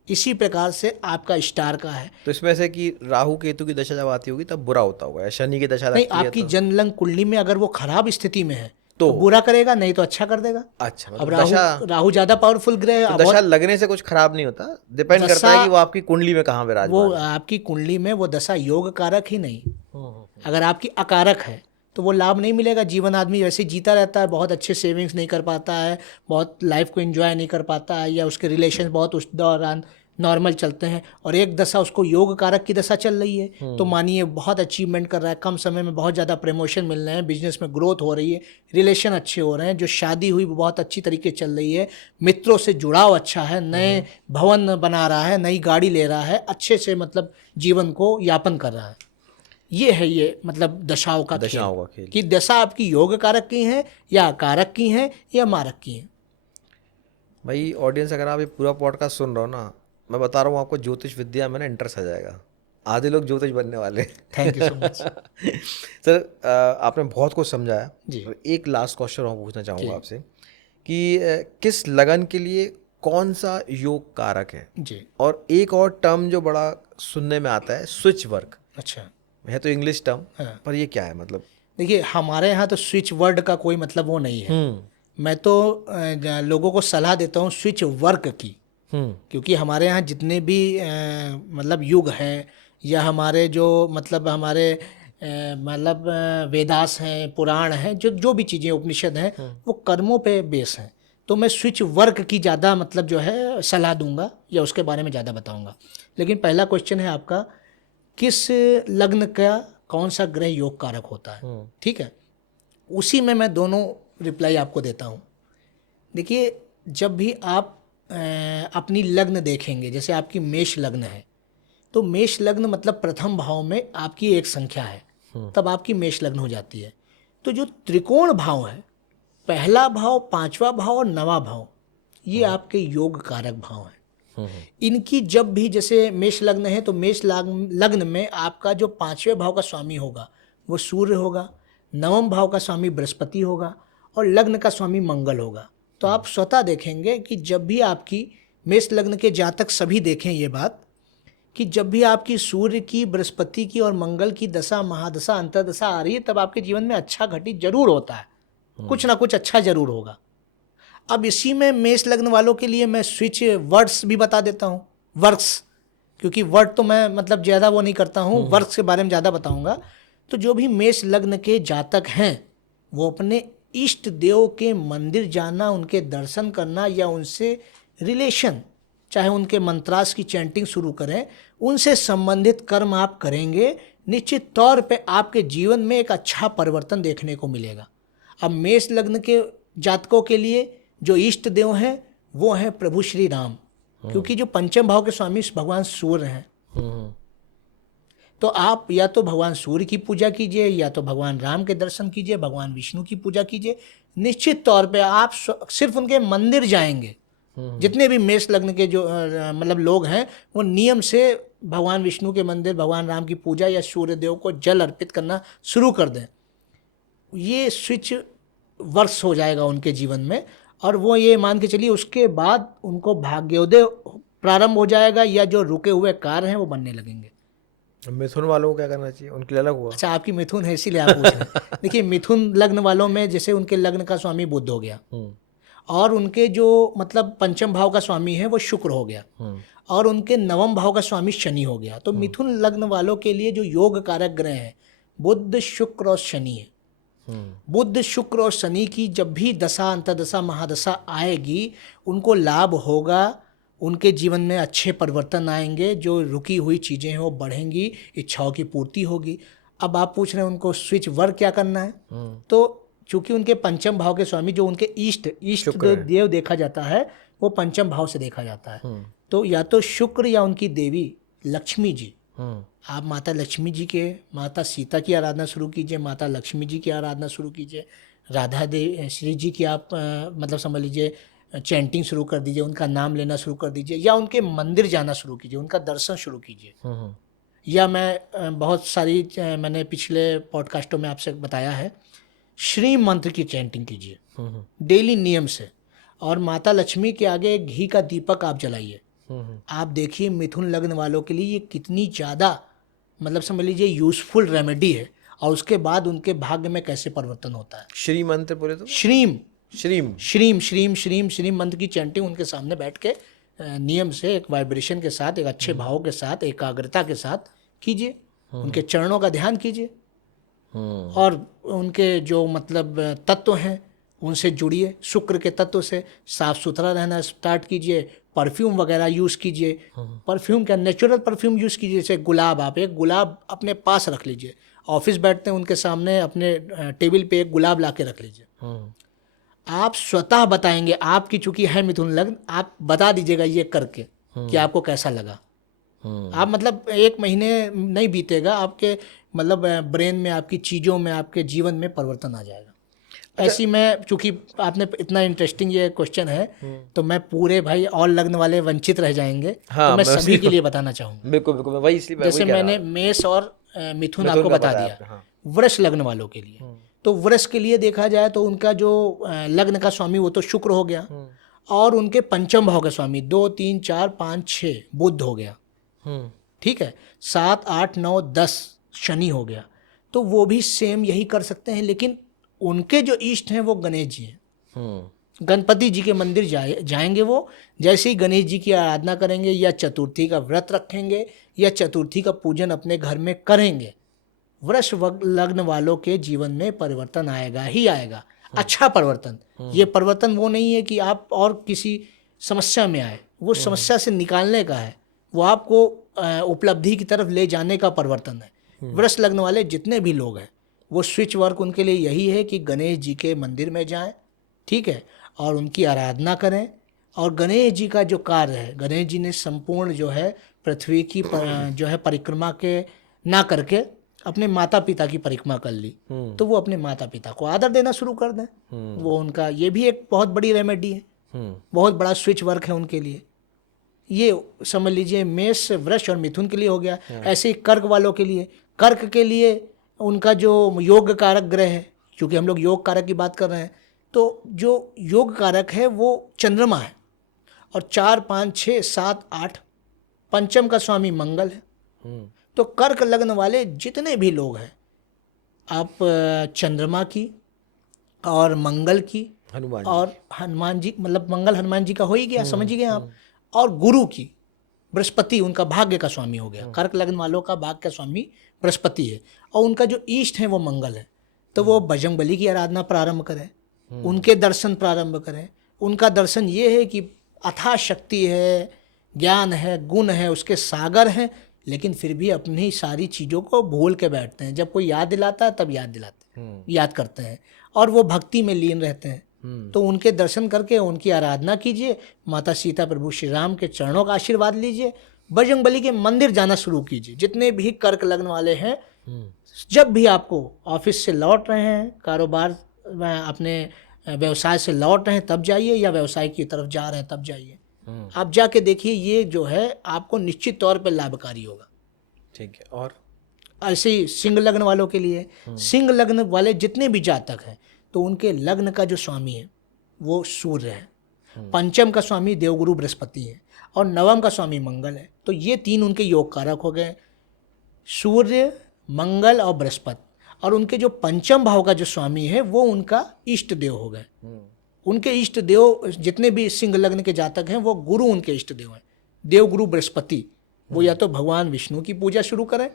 इसी प्रकार से आपका स्टार का है। तो इसमें से कि राहु केतु की दशा जब आती होगी तब बुरा होता होगा, या शनि की दशा नहीं, लगती है आपकी तो? जन्मलग्न कुंडली में अगर वो खराब स्थिति में है तो बुरा करेगा, नहीं तो अच्छा कर देगा। अच्छा, अब मतलब दशा, राहु ज्यादा पावरफुल ग्रह है। तो अब दशा लगने से कुछ खराब नहीं होता, डिपेंड करता है दशा- कि वो आपकी कुंडली में कहाँ वो विराजमान है। आपकी कुंडली में वो दशा योग कारक ही नहीं, अगर आपकी अकारक है तो वो लाभ नहीं मिलेगा। जीवन आदमी वैसे जीता रहता है, बहुत अच्छे सेविंग्स नहीं कर पाता है, बहुत लाइफ को एंजॉय नहीं कर पाता है, या उसके रिलेशन बहुत उस दौरान नॉर्मल चलते हैं, और एक दशा उसको योग कारक की दशा चल रही है तो मानिए बहुत अचीवमेंट कर रहा है, कम समय में बहुत ज़्यादा प्रमोशन मिल रहे हैं, बिजनेस में ग्रोथ हो रही है, रिलेशन अच्छे हो रहे हैं, जो शादी हुई वो बहुत अच्छी तरीके चल रही है, मित्रों से जुड़ाव अच्छा है, नए भवन बना रहा है, नई गाड़ी ले रहा है, अच्छे से मतलब जीवन को यापन कर रहा है। ये है ये मतलब दशाओं का खेल कि दशा आपकी योग कारक की है या कारक की है या मारक की है। भाई ऑडियंस, अगर आप ये पूरा पॉडकास्ट सुन रहे हो ना, मैं बता रहा हूँ आपको, ज्योतिष विद्या में ना इंटरेस्ट आ जाएगा, आधे लोग ज्योतिष बनने वाले। Thank you so much sir, आपने बहुत कुछ समझाया जी। तो एक लास्ट क्वेश्चन और पूछना चाहूँगा आपसे कि किस लगन के लिए कौन सा योग कारक है जी। और एक और टर्म जो बड़ा सुनने में आता है, स्विच वर्क। अच्छा, है तो इंग्लिश टर्म, हाँ। पर ये क्या है मतलब? देखिए हमारे यहाँ तो स्विच वर्ड का कोई मतलब वो नहीं है। मैं तो लोगों को सलाह देता हूँ स्विच वर्क की, क्योंकि हमारे यहाँ जितने भी मतलब युग हैं या हमारे जो मतलब हमारे मतलब वेदास हैं, पुराण हैं, जो भी चीज़ें उपनिषद हैं वो कर्मों पे बेस हैं। तो मैं स्विच वर्क की ज़्यादा मतलब जो है सलाह दूंगा या उसके बारे में ज़्यादा बताऊंगा। लेकिन पहला क्वेश्चन है आपका, किस लग्न का कौन सा ग्रह योग कारक होता है, ठीक है, उसी में मैं दोनों रिप्लाई आपको देता हूँ। देखिए जब भी आप अपनी लग्न देखेंगे, जैसे आपकी मेष लग्न है तो मेष लग्न मतलब प्रथम भाव में आपकी एक संख्या है, तब आपकी मेष लग्न हो जाती है। तो जो त्रिकोण भाव है, पहला भाव, पांचवा भाव और नवा भाव, ये आपके योग कारक भाव हैं। इनकी जब भी जैसे मेष लग्न है तो मेष लग्न में आपका जो पांचवें भाव का स्वामी होगा वो सूर्य होगा, नवम भाव का स्वामी बृहस्पति होगा और लग्न का स्वामी मंगल होगा। तो आप स्वतः देखेंगे कि जब भी आपकी मेष लग्न के जातक सभी देखें ये बात कि जब भी आपकी सूर्य की, बृहस्पति की और मंगल की दशा, महादशा, अंतर्दशा आ रही है तब आपके जीवन में अच्छा घटित जरूर होता है, कुछ ना कुछ अच्छा जरूर होगा। अब इसी में मेष लग्न वालों के लिए मैं स्विच वर्ड्स भी बता देता हूँ, वर्क्स, क्योंकि वर्ड तो मैं मतलब ज़्यादा वो नहीं करता हूँ, वर्क्स के बारे में ज़्यादा बताऊँगा। तो जो भी मेष लग्न के जातक हैं वो अपने इष्ट देव के मंदिर जाना, उनके दर्शन करना या उनसे रिलेशन, चाहे उनके मंत्रास की चैंटिंग शुरू करें, उनसे संबंधित कर्म आप करेंगे, निश्चित तौर पे आपके जीवन में एक अच्छा परिवर्तन देखने को मिलेगा। अब मेष लग्न के जातकों के लिए जो इष्ट देव हैं वो हैं प्रभु श्री राम, क्योंकि जो पंचम भाव के स्वामी भगवान सूर्य हैं। तो आप या तो भगवान सूर्य की पूजा कीजिए या तो भगवान राम के दर्शन कीजिए, भगवान विष्णु की पूजा कीजिए। निश्चित तौर पे आप सिर्फ उनके मंदिर जाएंगे जितने भी मेष लग्न के जो मतलब लोग हैं वो नियम से भगवान विष्णु के मंदिर, भगवान राम की पूजा या सूर्य देव को जल अर्पित करना शुरू कर दें। ये स्विच वर्ष हो जाएगा उनके जीवन में, और वो ये मान के चलिए उसके बाद उनको भाग्योदय प्रारंभ हो जाएगा, या जो रुके हुए कार्य हैं वो बनने लगेंगे। मिथुन वालों को क्या करना चाहिए, उनके लिए अलग हुआ? अच्छा, आपकी मिथुन है इसीलिए आप पूछ रहे हैं। देखिए, मिथुन लग्न वालों में जैसे उनके लग्न का स्वामी बुध हो गया, और उनके जो मतलब पंचम भाव का स्वामी है वो शुक्र हो गया, और उनके नवम भाव का स्वामी शनि हो गया। तो मिथुन लग्न वालों के लिए जो योग कारक ग्रह हैं बुध, शुक्र और शनि है। बुध, शुक्र और शनि की जब भी दशा, अंतर्दशा, महादशा आएगी उनको लाभ होगा, उनके जीवन में अच्छे परिवर्तन आएंगे, जो रुकी हुई चीज़ें हैं वो बढ़ेंगी, इच्छाओं की पूर्ति होगी। अब आप पूछ रहे हैं उनको स्विच वर्क क्या करना है, तो चूंकि उनके पंचम भाव के स्वामी जो उनके इष्ट देव देखा जाता है वो पंचम भाव से देखा जाता है, तो या तो शुक्र या उनकी देवी लक्ष्मी जी, आप माता लक्ष्मी जी के, माता सीता की आराधना शुरू कीजिए, माता लक्ष्मी जी की आराधना शुरू कीजिए, राधा देवी श्री जी की आप मतलब समझ लीजिए चैंटिंग शुरू कर दीजिए, उनका नाम लेना शुरू कर दीजिए, या उनके मंदिर जाना शुरू कीजिए, उनका दर्शन शुरू कीजिए। या मैं बहुत सारी मैंने पिछले पॉडकास्टों में आपसे बताया है, श्री मंत्र की चैंटिंग कीजिए डेली नियम से, और माता लक्ष्मी के आगे घी का दीपक आप जलाइए। आप देखिए मिथुन लग्न वालों के लिए ये कितनी ज़्यादा मतलब समझ लीजिए यूजफुल रेमेडी है, और उसके बाद उनके भाग्य में कैसे परिवर्तन होता है। श्री मंत्र बोले तो श्रीम श्रीम श्रीम श्रीम श्रीम श्रीम मंत्र की चैंटिंग उनके सामने बैठ के नियम से, एक वाइब्रेशन के साथ, एक अच्छे भाव के साथ, एकाग्रता के साथ कीजिए। उनके चरणों का ध्यान कीजिए, और उनके जो मतलब तत्व हैं उनसे जुड़िए, शुक्र के तत्व से साफ सुथरा रहना स्टार्ट कीजिए, परफ्यूम वगैरह यूज़ कीजिए। परफ्यूम क्या, नेचुरल परफ्यूम यूज़ कीजिए। जैसे गुलाब, आप एक गुलाब अपने पास रख लीजिए, ऑफिस बैठते हैं उनके सामने अपने टेबल पे एक गुलाब ला के रख लीजिए। आप स्वतः बताएंगे, आपकी चूंकि है मिथुन लग्न, आप बता दीजिएगा ये करके कि आपको कैसा लगा। आप मतलब 1 महीने नहीं बीतेगा, आपके मतलब ब्रेन में, आपकी चीज़ों में, आपके जीवन में परिवर्तन आ जाएगा। ऐसी मैं, चूंकि आपने इतना इंटरेस्टिंग ये क्वेश्चन है, तो मैं पूरे भाई और लग्न वाले वंचित रह जाएंगे। हाँ, तो मैं सभी के लिए बताना चाहूँगा। बिल्कुल बिल्कुल, वही इसलिए जैसे मैंने मेष और मिथुन आपको बता दिया। वृष लग्न वालों के लिए, तो वृष के लिए देखा जाए तो उनका जो लग्न का स्वामी वो तो शुक्र हो गया, और उनके पंचम भाव का स्वामी 2, 3, 4, 5, 6 बुध हो गया, ठीक है। 7, 8, 9, 10 शनि हो गया। तो वो भी सेम यही कर सकते हैं, लेकिन उनके जो इष्ट हैं वो गणेश जी हैं। गणपति जी के मंदिर जाएंगे वो, जैसे ही गणेश जी की आराधना करेंगे, या चतुर्थी का व्रत रखेंगे, या चतुर्थी का पूजन अपने घर में करेंगे, वृष लग्न वालों के जीवन में परिवर्तन आएगा ही आएगा, अच्छा परिवर्तन। ये परिवर्तन वो नहीं है कि आप और किसी समस्या में आए, वो समस्या से निकालने का है, वो आपको उपलब्धि की तरफ ले जाने का परिवर्तन है। वृष लग्न वाले जितने भी लोग हैं, वो स्विच वर्क उनके लिए यही है कि गणेश जी के मंदिर में जाएं, ठीक है, और उनकी आराधना करें। और गणेश जी का जो कार्य है, गणेश जी ने संपूर्ण जो है पृथ्वी की जो है परिक्रमा के ना करके अपने माता पिता की परिक्रमा कर ली, तो वो अपने माता पिता को आदर देना शुरू कर दें। वो उनका ये भी एक बहुत बड़ी रेमेडी है, बहुत बड़ा स्विच वर्क है उनके लिए। ये समझ लीजिए मेष, वृष और मिथुन के लिए हो गया। ऐसे ही कर्क वालों के लिए, कर्क के लिए उनका जो योग कारक ग्रह है, क्योंकि हम लोग योग कारक की बात कर रहे हैं, तो जो योग कारक है वो चंद्रमा है, और 4, 5, 6, 7, 8 पंचम का स्वामी मंगल है। तो कर्क लग्न वाले जितने भी लोग हैं, आप चंद्रमा की और मंगल की और हनुमान जी, मतलब मंगल हनुमान जी का हो ही गया, समझ ही गए आप, और गुरु की, बृहस्पति उनका भाग्य का स्वामी हो गया। कर्क लग्न वालों का भाग्य का स्वामी बृहस्पति है, और उनका जो इष्ट है वो मंगल है। तो वो बजरंगबली की आराधना प्रारंभ करें, उनके दर्शन प्रारंभ करें। उनका दर्शन ये है कि अथाह शक्ति है, ज्ञान है, गुण है, उसके सागर हैं, लेकिन फिर भी अपनी सारी चीज़ों को भूल के बैठते हैं। जब कोई याद दिलाता है तब याद दिलाते हैं, याद करते हैं, और वो भक्ति में लीन रहते हैं। तो उनके दर्शन करके उनकी आराधना कीजिए, माता सीता प्रभु श्री राम के चरणों का आशीर्वाद लीजिए, बजरंगबली के मंदिर जाना शुरू कीजिए। जितने भी कर्क लग्न वाले हैं, जब भी आपको ऑफिस से लौट रहे हैं, कारोबार अपने व्यवसाय से लौट रहे हैं तब जाइए, या व्यवसाय की तरफ जा रहे हैं तब जाइए। आप जाके देखिए, ये जो है आपको निश्चित तौर पर लाभकारी होगा। ठीक है। और ऐसे ही सिंह लग्न वालों के लिए, सिंह लग्न वाले जितने भी जातक हैं तो उनके लग्न का जो स्वामी है वो सूर्य है, पंचम का स्वामी देवगुरु बृहस्पति है, और नवम का स्वामी मंगल है। तो ये तीन उनके योग कारक हो गए, सूर्य, मंगल और बृहस्पति। और उनके जो पंचम भाव का जो स्वामी है वो उनका इष्ट देव हो गए। उनके इष्ट देव जितने भी सिंह लग्न के जातक हैं वो गुरु उनके इष्ट देव हैं। देवगुरु बृहस्पति वो या तो भगवान विष्णु की पूजा शुरू करें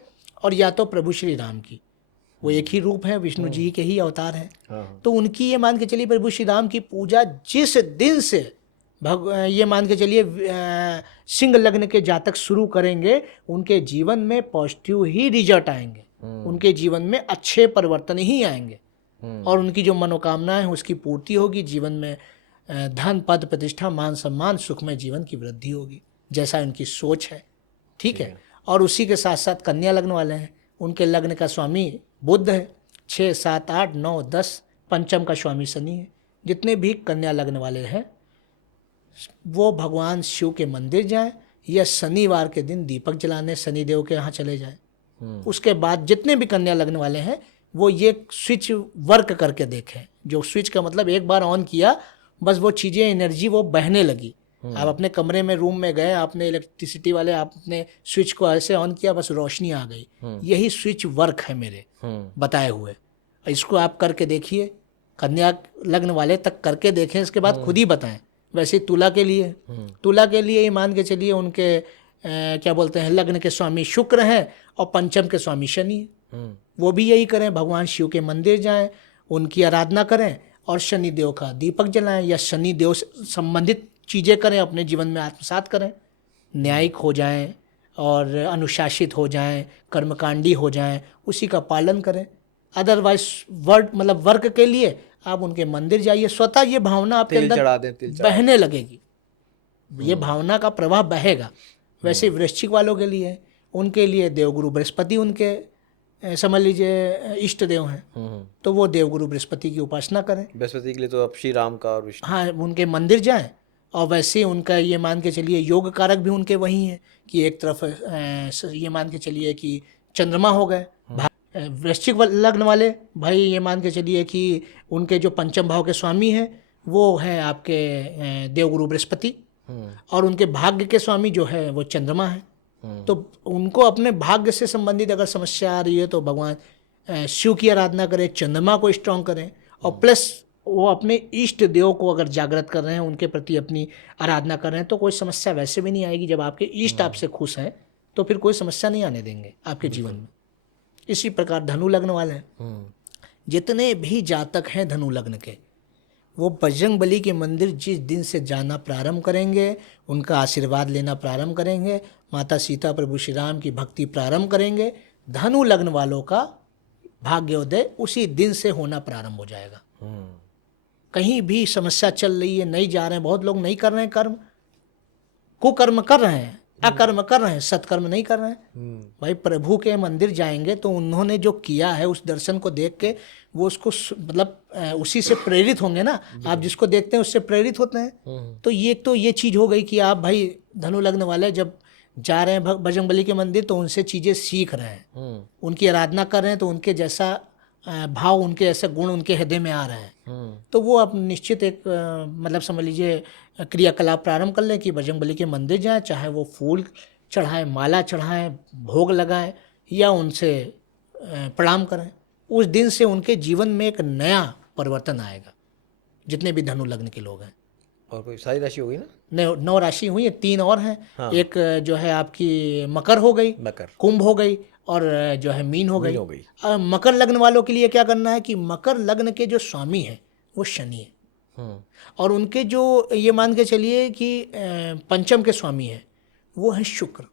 और या तो प्रभु श्री राम की। वो एक ही रूप है, विष्णु जी के ही अवतार हैं। तो उनकी ये मान के चलिए प्रभु श्री राम की पूजा जिस दिन से ये मान के चलिए सिंह लग्न के जातक शुरू करेंगे, उनके जीवन में पॉजिटिव ही रिजल्ट आएंगे, उनके जीवन में अच्छे परिवर्तन ही आएंगे, और उनकी जो मनोकामना है उसकी पूर्ति होगी। जीवन में धन, पद, प्रतिष्ठा, मान सम्मान, सुखमय जीवन की वृद्धि होगी, जैसा उनकी सोच है। ठीक है। और उसी के साथ साथ कन्या लग्न वाले हैं, उनके लग्न का स्वामी बुध है, 6, 7, 8, 9, 10, पंचम का स्वामी शनि है। जितने भी कन्या लग्न वाले हैं वो भगवान शिव के मंदिर जाएं या शनिवार के दिन दीपक जलाने शनिदेव के यहाँ चले जाएं। उसके बाद जितने भी कन्या लग्न वाले हैं वो ये स्विच वर्क करके देखें। जो स्विच का मतलब एक बार ऑन किया बस वो चीज़ें, एनर्जी वो बहने लगी। आप अपने कमरे में, रूम में गए, आपने इलेक्ट्रिसिटी वाले आपने स्विच को ऐसे ऑन किया, बस रोशनी आ गई। यही स्विच वर्क है मेरे बताए हुए। इसको आप करके देखिए, कन्या लग्न वाले तक करके देखें, इसके बाद खुद ही बताएं। वैसे तुला के लिए, तुला के लिए ये मान के चलिए उनके क्या बोलते हैं, लग्न के स्वामी शुक्र हैं और पंचम के स्वामी शनि है। वो भी यही करें, भगवान शिव के मंदिर जाएं, उनकी आराधना करें और शनि देव का दीपक जलाएं या शनि देव से संबंधित चीज़ें करें, अपने जीवन में आत्मसात करें, न्यायिक हो जाएं और अनुशासित हो जाएं, कर्मकांडी हो जाएं, उसी का पालन करें। अदरवाइज वर्क के लिए आप उनके मंदिर जाइए, स्वतः ये भावना आपके अंदर बहने लगेगी, ये भावना का प्रवाह बहेगा। वैसे वृश्चिक वालों के लिए, उनके लिए देवगुरु बृहस्पति उनके समझ लीजिए इष्ट देव हैं, तो वो देवगुरु बृहस्पति की उपासना करें। बृहस्पति के लिए तो अब श्री राम का और विष्णु, हाँ, उनके मंदिर जाएं। और वैसे उनका ये मान के चलिए योग कारक भी उनके वही हैं कि एक तरफ ये मान के चलिए कि चंद्रमा हो गए। वृश्चिक लग्न वाले भाई ये मान के चलिए कि उनके जो पंचम भाव के स्वामी हैं वो हैं आपके देवगुरु बृहस्पति, और उनके भाग्य के स्वामी जो है वो चंद्रमा है। तो उनको अपने भाग्य से संबंधित अगर समस्या आ रही है तो भगवान शिव की आराधना करें, चंद्रमा को स्ट्रॉन्ग करें, और प्लस वो अपने इष्ट देव को अगर जागृत कर रहे हैं, उनके प्रति अपनी आराधना कर रहे हैं, तो कोई समस्या वैसे भी नहीं आएगी। जब आपके इष्ट आपसे खुश हैं तो फिर कोई समस्या नहीं आने देंगे आपके जीवन में। इसी प्रकार धनु लग्न वाले हैं, जितने भी जातक हैं धनु लग्न के, वो बजरंग बली के मंदिर जिस दिन से जाना प्रारंभ करेंगे, उनका आशीर्वाद लेना प्रारंभ करेंगे, माता सीता, प्रभु श्री राम की भक्ति प्रारंभ करेंगे, धनु लग्न वालों का भाग्योदय उसी दिन से होना प्रारंभ हो जाएगा। कहीं भी समस्या चल रही है, नहीं जा रहे हैं, बहुत लोग नहीं कर रहे हैं कर्म, कुकर्म कर रहे हैं, अकर्म कर रहे हैं, सत्कर्म नहीं कर रहे हैं। भाई प्रभु के मंदिर जाएंगे तो उन्होंने जो किया है उस दर्शन को देख के वो उसको उसी से प्रेरित होंगे ना। आप जिसको देखते हैं उससे प्रेरित होते हैं। तो ये चीज़ हो गई कि आप भाई धनु लग्न वाले जब जा रहे हैं बजरंग बली के मंदिर तो उनसे चीज़ें सीख रहे हैं, उनकी आराधना कर रहे हैं, तो उनके जैसा भाव, उनके ऐसे गुण उनके हृदय में आ रहे हैं। तो वो आप निश्चित एक समझ लीजिए क्रियाकलाप प्रारंभ कर लें कि बजरंग बली के मंदिर जाएं, चाहे वो फूल चढ़ाएं, माला चढ़ाएं, भोग लगाएं या उनसे प्रणाम करें। उस दिन से उनके जीवन में एक नया परिवर्तन आएगा, जितने भी धनु लग्न के लोग हैं। और कोई सारी राशि होगी ना? 9 राशि हुई है, 3 और हैं। हाँ। एक जो है आपकी मकर हो गई, कुंभ हो गई, और जो है मीन हो गई। मकर लग्न वालों के लिए क्या करना है कि मकर लग्न के जो स्वामी है वो शनि है, और उनके जो ये मान के चलिए कि पंचम के स्वामी है वो है शुक्र।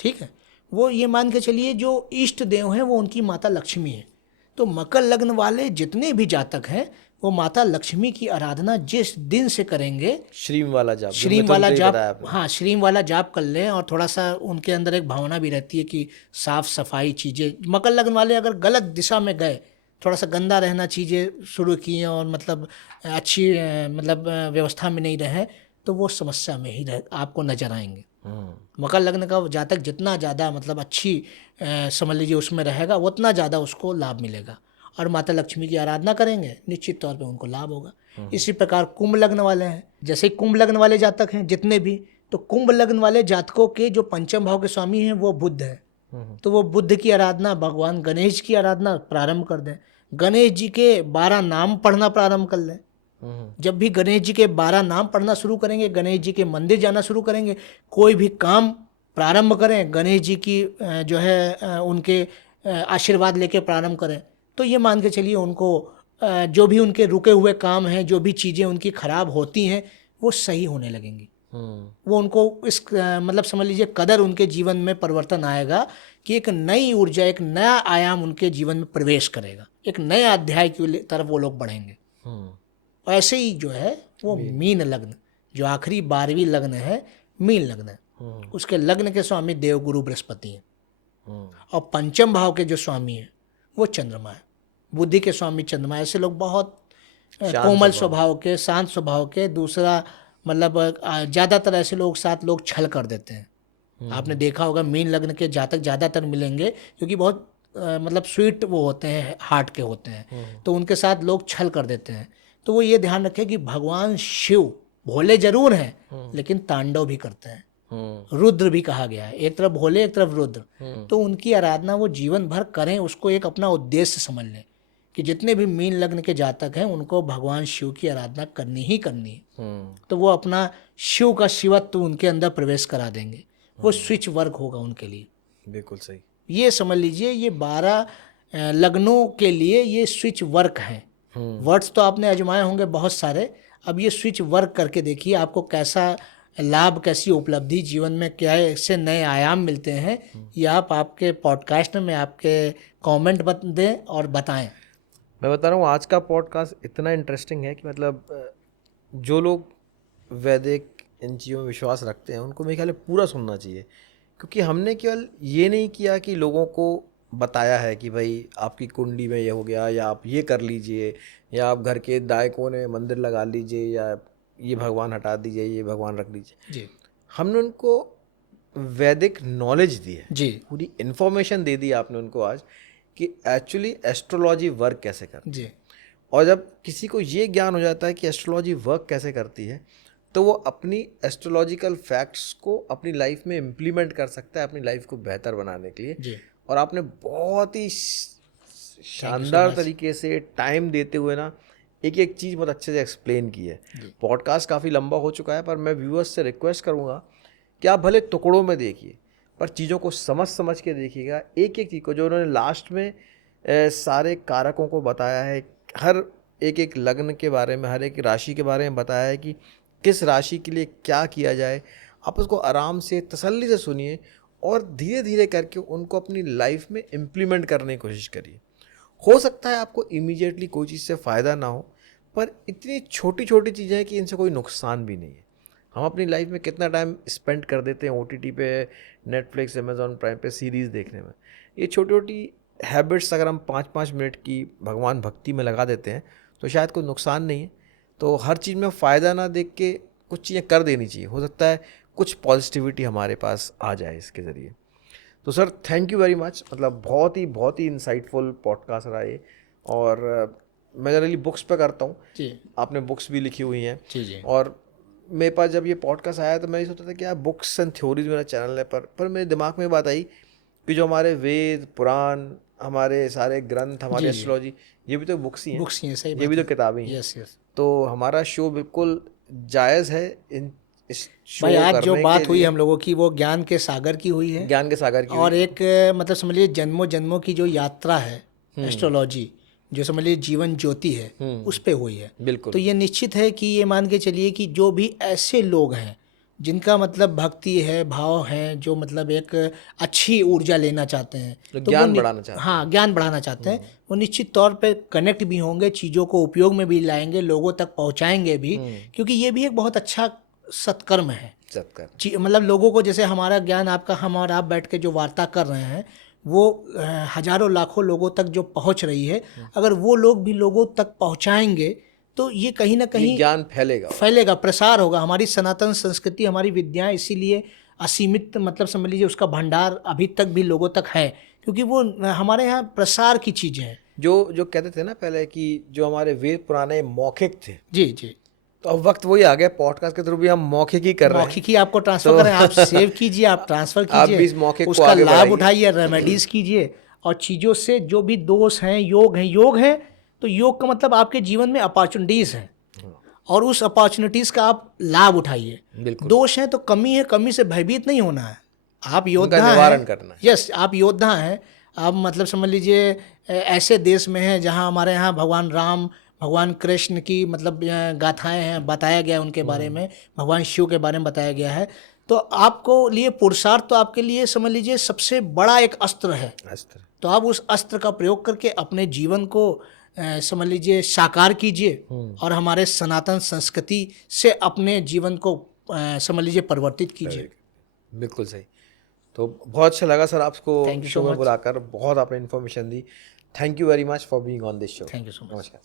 ठीक है, वो ये मान के चलिए जो इष्ट देव हैं वो उनकी माता लक्ष्मी है। तो मकर लग्न वाले जितने भी जातक हैं वो माता लक्ष्मी की आराधना जिस दिन से करेंगे, श्रीम वाला जाप, हाँ श्रीम वाला जाप कर लें। और थोड़ा सा उनके अंदर एक भावना भी रहती है कि साफ सफाई चीज़ें, मकर लग्न वाले अगर गलत दिशा में गए थोड़ा सा गंदा रहना चीज़ें शुरू की हैं और मतलब अच्छी मतलब व्यवस्था में नहीं रहे, तो वो समस्या में ही आपको नजर आएंगे। मकर लग्न का जातक जितना ज़्यादा मतलब अच्छी समझ लीजिए उसमें रहेगा, उतना ज़्यादा उसको लाभ मिलेगा। और माता लक्ष्मी की आराधना करेंगे, निश्चित तौर पे उनको लाभ होगा। इसी प्रकार कुंभ लग्न वाले हैं, जैसे कुंभ लग्न वाले जातक हैं जितने भी, तो कुंभ लग्न वाले जातकों के जो पंचम भाव के स्वामी हैं वो बुध है। तो वो बुद्ध की आराधना, भगवान गणेश की आराधना प्रारंभ कर दें। गणेश जी के 12 नाम पढ़ना प्रारंभ कर लें। जब भी गणेश जी के 12 नाम पढ़ना शुरू करेंगे, गणेश जी के मंदिर जाना शुरू करेंगे, कोई भी काम प्रारंभ करें, गणेश जी की जो है उनके आशीर्वाद लेके प्रारंभ करें, तो ये मान के चलिए उनको जो भी उनके रुके हुए काम हैं, जो भी चीज़ें उनकी खराब होती हैं, वो सही होने लगेंगी। वो उनको इस मतलब समझ लीजिए कदर उनके जीवन में परिवर्तन आएगा कि एक नई ऊर्जा, एक नया आयाम उनके जीवन में प्रवेश करेगा, एक नए अध्याय की तरफ वो लोग बढ़ेंगे। ऐसे ही जो है वो मीन लग्न, जो आखिरी 12वीं लग्न है, मीन लग्न है, उसके लग्न के स्वामी देवगुरु बृहस्पति हैं। और पंचम भाव के जो स्वामी हैं वो चंद्रमा है, बुद्धि के स्वामी चंद्रमा। ऐसे लोग बहुत कोमल स्वभाव के, शांत स्वभाव के। दूसरा मतलब ज़्यादातर ऐसे लोग साथ लोग छल कर देते हैं। आपने देखा होगा मीन लग्न के जातक ज़्यादातर मिलेंगे क्योंकि बहुत मतलब स्वीट वो होते हैं, हार्ट के होते हैं, तो उनके साथ लोग छल कर देते हैं। तो वो ये ध्यान रखें कि भगवान शिव भोले जरूर हैं लेकिन तांडव भी करते हैं, रुद्र भी कहा गया है, एक तरफ भोले एक तरफ रुद्र। तो उनकी आराधना वो जीवन भर करें, उसको एक अपना उद्देश्य समझ लें कि जितने भी मीन लग्न के जातक हैं उनको भगवान शिव की आराधना करनी ही करनी है। तो वो अपना शिव का शिवत्व उनके अंदर प्रवेश करा देंगे, वो स्विच वर्क होगा उनके लिए। बिल्कुल सही। ये समझ लीजिए ये 12 लग्नों के लिए ये स्विच वर्क हैं। वर्ड्स तो आपने आजमाए होंगे बहुत सारे, अब ये स्विच वर्क करके देखिए आपको कैसा लाभ, कैसी उपलब्धि जीवन में, क्या ऐसे नए आयाम मिलते हैं। ये आप आपके पॉडकास्ट में आपके कमेंट दें और बताएं। मैं बता रहा हूँ आज का पॉडकास्ट इतना इंटरेस्टिंग है कि मतलब जो लोग वैदिक इन चीज़ों में विश्वास रखते हैं उनको मेरे ख्याल में पूरा सुनना चाहिए, क्योंकि हमने केवल ये नहीं किया कि लोगों को बताया है कि भाई आपकी कुंडली में ये हो गया, या आप ये कर लीजिए, या आप घर के दाएं कोने में मंदिर लगा लीजिए, या ये भगवान हटा दीजिए, ये भगवान रख लीजिए जी। हमने उनको वैदिक नॉलेज दी है जी, पूरी इन्फॉर्मेशन दे दी आपने उनको आज कि एक्चुअली एस्ट्रोलॉजी वर्क कैसे करती जी। है। और जब किसी को ये ज्ञान हो जाता है कि एस्ट्रोलॉजी वर्क कैसे करती है, तो वो अपनी एस्ट्रोलॉजिकल फैक्ट्स को अपनी लाइफ में इम्प्लीमेंट कर सकता है अपनी लाइफ को बेहतर बनाने के लिए। जी। और आपने बहुत ही शानदार तरीके से टाइम देते हुए ना एक एक चीज़ बहुत अच्छे से एक्सप्लेन की है। पॉडकास्ट काफ़ी लंबा हो चुका है, पर मैं व्यूअर्स से रिक्वेस्ट करूँगा कि आप भले टुकड़ों में देखिए पर चीज़ों को समझ के देखिएगा, एक एक चीज़ को। जो उन्होंने लास्ट में सारे कारकों को बताया है, हर एक लग्न के बारे में, हर एक राशि के बारे में बताया है कि किस राशि के लिए क्या किया जाए। आप उसको आराम से तसल्ली से सुनिए और धीरे धीरे करके उनको अपनी लाइफ में इम्प्लीमेंट करने की कोशिश करिए। हो सकता है आपको इमीडिएटली कोई चीज़ से फ़ायदा ना हो, पर इतनी छोटी छोटी चीज़ें हैं कि इनसे कोई नुकसान भी नहीं है। हम अपनी लाइफ में कितना टाइम स्पेंड कर देते हैं OTT पे, नेटफ्लिक्स, अमेज़ॉन प्राइम पे सीरीज़ देखने में। ये छोटी छोटी हैबिट्स अगर हम 5-5 मिनट की भगवान भक्ति में लगा देते हैं तो शायद कोई नुकसान नहीं है। तो हर चीज़ में फ़ायदा ना देख के कुछ चीज़ें कर देनी चाहिए, हो सकता है कुछ पॉजिटिविटी हमारे पास आ जाए इसके ज़रिए। तो sir thank you very much, मतलब बहुत ही इंसाइटफुल पॉडकास्ट रहा ये। और मैं जनरली बुक्स पे करता हूँ जी। आपने बुक्स भी लिखी हुई हैं जी। जी। और मेरे पास जब ये पॉडकास्ट आया तो मैं ये सोचता था कि यार बुक्स एंड थ्योरीज मेरा चैनल है, पर मेरे दिमाग में बात आई कि जो हमारे वेद पुराण, हमारे सारे ग्रंथ, हमारे एस्ट्रोलॉजी, ये भी तो बुक्स ही हैं, सही ये भी तो किताबें ही हैं। Yes yes. तो हमारा शो बिल्कुल जायज़ है इस शो भाई आज जो करने बात के हुई लिए। हम लोगों की वो ज्ञान के सागर की हुई है, ज्ञान के सागर की और हुई। एक मतलब समझ लीजिए जन्मों जन्मों की जो यात्रा है एस्ट्रोलॉजी, जो समझ लीजिए जीवन ज्योति है, उस पे हुई है। बिल्कुल। तो ये निश्चित है कि ये मान के चलिए कि जो भी ऐसे लोग हैं जिनका मतलब भक्ति है, भाव है, जो मतलब एक अच्छी ऊर्जा लेना चाहते हैं, जो तो ज्ञान वो बढ़ाना चाहते हैं। हाँ ज्ञान बढ़ाना चाहते हैं, वो निश्चित तौर पे कनेक्ट भी होंगे, चीज़ों को उपयोग में भी लाएंगे, लोगों तक पहुंचाएंगे भी, क्योंकि ये भी एक बहुत अच्छा सत्कर्म है। सत्कार। मतलब लोगों को, जैसे हमारा ज्ञान आपका, हम और आप बैठ के जो वार्ता कर रहे हैं, वो हजारों लाखों लोगों तक जो पहुंच रही है, अगर वो लोग भी लोगों तक पहुंचाएंगे तो ये कहीं ना कहीं ज्ञान फैलेगा, प्रसार होगा। हमारी सनातन संस्कृति, हमारी विद्याएं इसीलिए असीमित, मतलब समझ लीजिए उसका भंडार अभी तक भी लोगों तक है, क्योंकि वो हमारे यहाँ प्रसार की चीज़ें हैं। जो कहते थे ना पहले कि जो हमारे वेद पुराने मौखिक थे, जी जी, तो अब वक्त वही आ गया, पॉडकास्ट के थ्रू भी हम मौखिक ही कर रहे हैं। मौखिक ही आपको ट्रांसफर करें, आप सेव कीजिए, आप ट्रांसफर आप भी इस कीजिए, मौखिक को उसका आगे लाभ बढ़ाइए। उठाइए, रेमेडीज कीजिए, और चीज़ों से जो भी दोष हैं, योग है तो योग का मतलब आपके जीवन में अपॉर्चुनिटीज़ हैं, और उस अपॉर्चुनिटीज़ का आप लाभ उठाइए। बिल्कुल। दोष है तो कमी है, कमी से भयभीत नहीं होना है, आप योद्धा उनका निवारण करना है। यस, आप योद्धा हैं। आप मतलब समझ लीजिए ऐसे देश में हैं जहां हमारे यहाँ भगवान राम, भगवान कृष्ण की मतलब गाथाएं हैं, बताया गया है उनके बारे में, भगवान शिव के बारे में बताया गया है। तो आपको लिए पुरुषार्थ तो आपके लिए समझ लीजिए सबसे बड़ा एक अस्त्र है। तो आप उस अस्त्र का प्रयोग करके अपने जीवन को समझ लीजिए साकार कीजिए, और हमारे सनातन संस्कृति से अपने जीवन को समझ लीजिए परिवर्तित कीजिए। बिल्कुल सही। तो बहुत अच्छा लगा सर आपको Thank you so शो में much. बुलाकर, बहुत आपने information the. Thank you very much for being on this show. Thank you so much. नमस्कार।